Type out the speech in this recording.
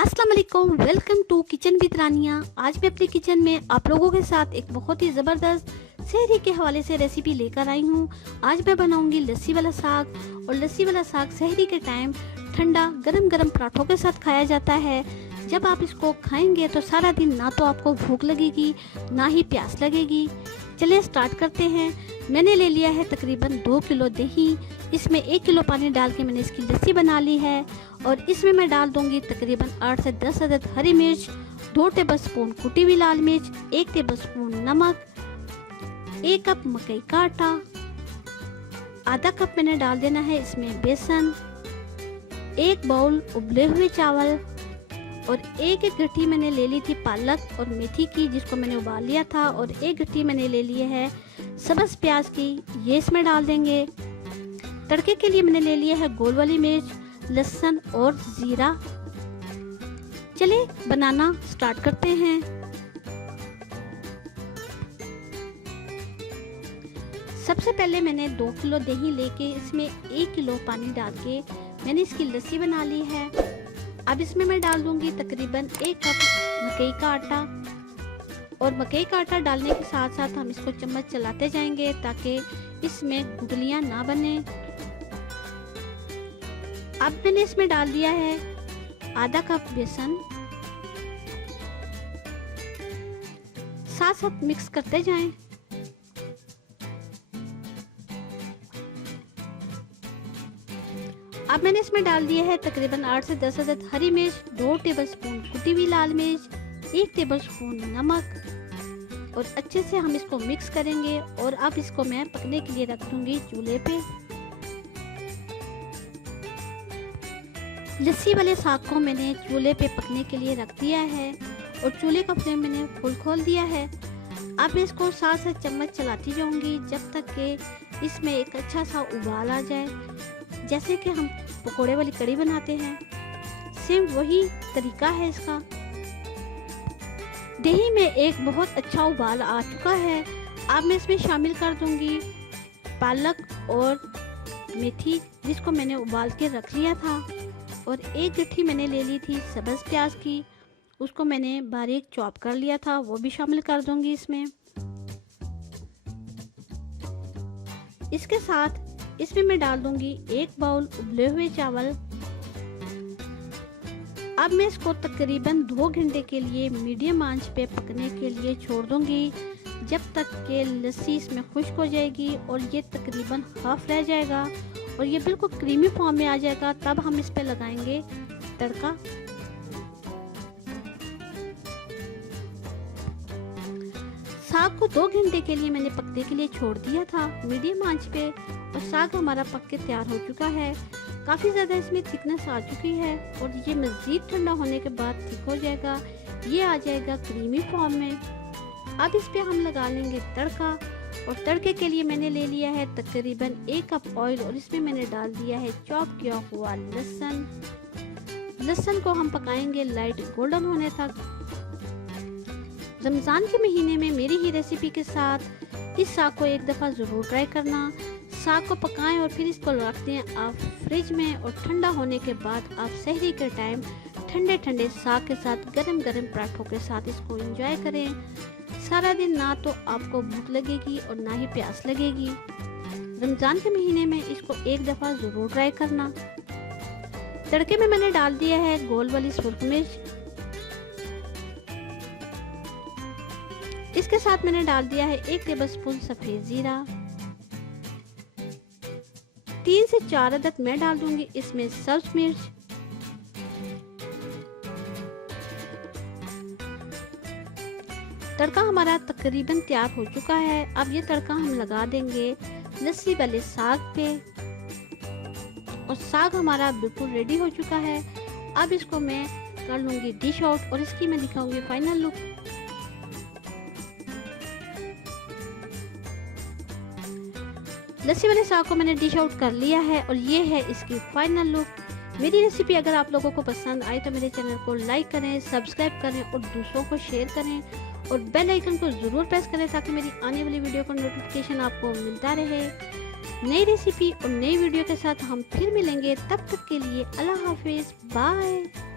अस्सलाम वालेकुम, welcome to kitchen with रानिया। आज मैं अपने किचन में आप लोगों के साथ एक बहुत ही ज़बरदस्त सहरी के हवाले से रेसिपी लेकर आई हूँ। आज मैं बनाऊंगी लस्सी वाला साग। और लस्सी वाला साग सहरी के टाइम ठंडा गरम गरम पराठों के साथ खाया जाता है। जब आप इसको खाएंगे तो सारा दिन ना तो आपको भूख लगेगी ना ही प्यास लगेगी। चलिए स्टार्ट करते हैं। मैंने ले लिया है तकरीबन 2 किलो दही। इसमें 1 किलो पानी डाल के मैंने इसकी लस्सी बना ली है। और इसमें मैं डाल दूंगी तकरीबन 8 से 10 अदद हरी मिर्च, 2 टेबलस्पून कुटी हुई लाल मिर्च, 1 टेबलस्पून नमक, 1 कप मकई का आटा, आधा कप मैंने डाल देना है इसमें बेसन, 1 बाउल उबले हुए चावल और एक गट्ठी मैंने ले ली थी पालक और मेथी की, जिसको मैंने उबाल लिया था। और 1 गट्ठी मैंने ले ली है सब्ज़ प्याज की, ये इसमें डाल देंगे। तड़के के लिए मैंने ले लिया है गोल वाली मिर्च, लहसुन और जीरा। चलिए बनाना स्टार्ट करते हैं। सबसे पहले मैंने 2 किलो दही लेके इसमें 1 किलो पानी डाल के मैंने इसकी लस्सी बना ली है। अब इसमें मैं डाल दूंगी तकरीबन 1 कप मकई का आटा। और मकई का आटा डालने के साथ साथ हम इसको चम्मच चलाते जाएंगे ताकि इसमें गुठलियां ना बने। अब मैंने इसमें डाल दिया है आधा कप बेसन, साथ साथ मिक्स करते जाएं। अब मैंने इसमें डाल दिया है तकरीबन 8 से 10 अदद हरी मिर्च, 2 टेबलस्पून कुटी हुई लाल मिर्च, 1 टेबलस्पून नमक। और अच्छे से हम इसको मिक्स करेंगे। और अब इसको मैं पकने के लिए रख दूंगी चूल्हे पे। लस्सी वाले साग को मैंने चूल्हे पे पकने के लिए रख दिया है और चूल्हे का फ्लेम मैंने फुल खोल दिया है। अब मैं इसको साथ साथ चम्मच चलाती जाऊंगी जब तक कि इसमें एक अच्छा सा उबाल आ जाए, जैसे कि हम पकोड़े वाली कड़ी बनाते हैं, सेम वही तरीका है इसका। दही में एक बहुत अच्छा उबाल आ चुका है। अब मैं इसमें शामिल कर दूंगी पालक और मेथी, जिसको मैंने उबाल के रख लिया था। और 1 गट्ठी मैंने ले ली थी सब्ज़ प्याज की, उसको मैंने बारीक चॉप कर लिया था, वो भी शामिल कर दूंगी इसमें। इसके साथ इसमें मैं डाल दूंगी 1 बाउल उबले हुए चावल। अब मैं इसको तकरीबन 2 घंटे के लिए मीडियम आंच पे पकने के लिए छोड़ दूंगी, जब तक कि लस्सी इसमें खुश्क हो जाएगी और ये तकरीबन हाफ रह जाएगा और ये बिल्कुल क्रीमी फॉर्म में आ जाएगा। तब हम इस पे लगाएंगे तड़का। साग को 2 घंटे के लिए मैंने पकने के लिए छोड़ दिया था मीडियम आंच पे। और साग हमारा पक के तैयार हो चुका है। काफ़ी ज़्यादा इसमें थिकनेस आ चुकी है और ये मज़ीद ठंडा होने के बाद थिक हो जाएगा, ये आ जाएगा क्रीमी फॉर्म में। अब इस पे हम लगा लेंगे तड़का। और तड़के के लिए मैंने ले लिया है तकरीबन 1 कप ऑयल और इसमें मैंने डाल दिया है चॉप किया हुआ लहसुन। लहसुन को हम पकाएंगे लाइट गोल्डन होने तक। रमज़ान के महीने में मेरी ही रेसिपी के साथ इस साग को एक दफ़ा ज़रूर ट्राई करना। साग को पकाएं और फिर इसको रख दें आप फ्रिज में। और ठंडा होने के बाद आप सहरी के टाइम ठंडे ठंडे साग के साथ गरम गरम पराठों के साथ इसको एंजॉय करें। सारा दिन ना तो आपको भूख लगेगी और ना ही प्यास लगेगी। रमज़ान के महीने में इसको एक दफ़ा ज़रूर ट्राई करना। तड़के में मैंने डाल दिया है गोल वाली सुर्ख मिर्च। इसके साथ मैंने डाल दिया है 1 टेबलस्पून सफ़ेद ज़ीरा, 3 से 4 अदद मैं डाल दूंगी इसमें सब्ज़ मिर्च। तड़का हमारा तकरीबन तैयार हो चुका है। अब ये तड़का हम लगा देंगे लस्सी वाले साग पे। और साग हमारा बिल्कुल रेडी हो चुका है। अब इसको मैं कर लूँगी डिश आउट और इसकी मैं दिखाऊंगी फाइनल लुक। लस्सी वाले साग को मैंने डिश आउट कर लिया है और ये है इसकी फाइनल लुक। मेरी रेसिपी अगर आप लोगों को पसंद आई तो मेरे चैनल को लाइक करें, सब्सक्राइब करें और दूसरों को शेयर करें। और बेल आइकन को ज़रूर प्रेस करें ताकि मेरी आने वाली वीडियो का नोटिफिकेशन आपको मिलता रहे। नई रेसिपी और नई वीडियो के साथ हम फिर मिलेंगे। तब तक के लिए अल्लाह हाफिज़, बाय।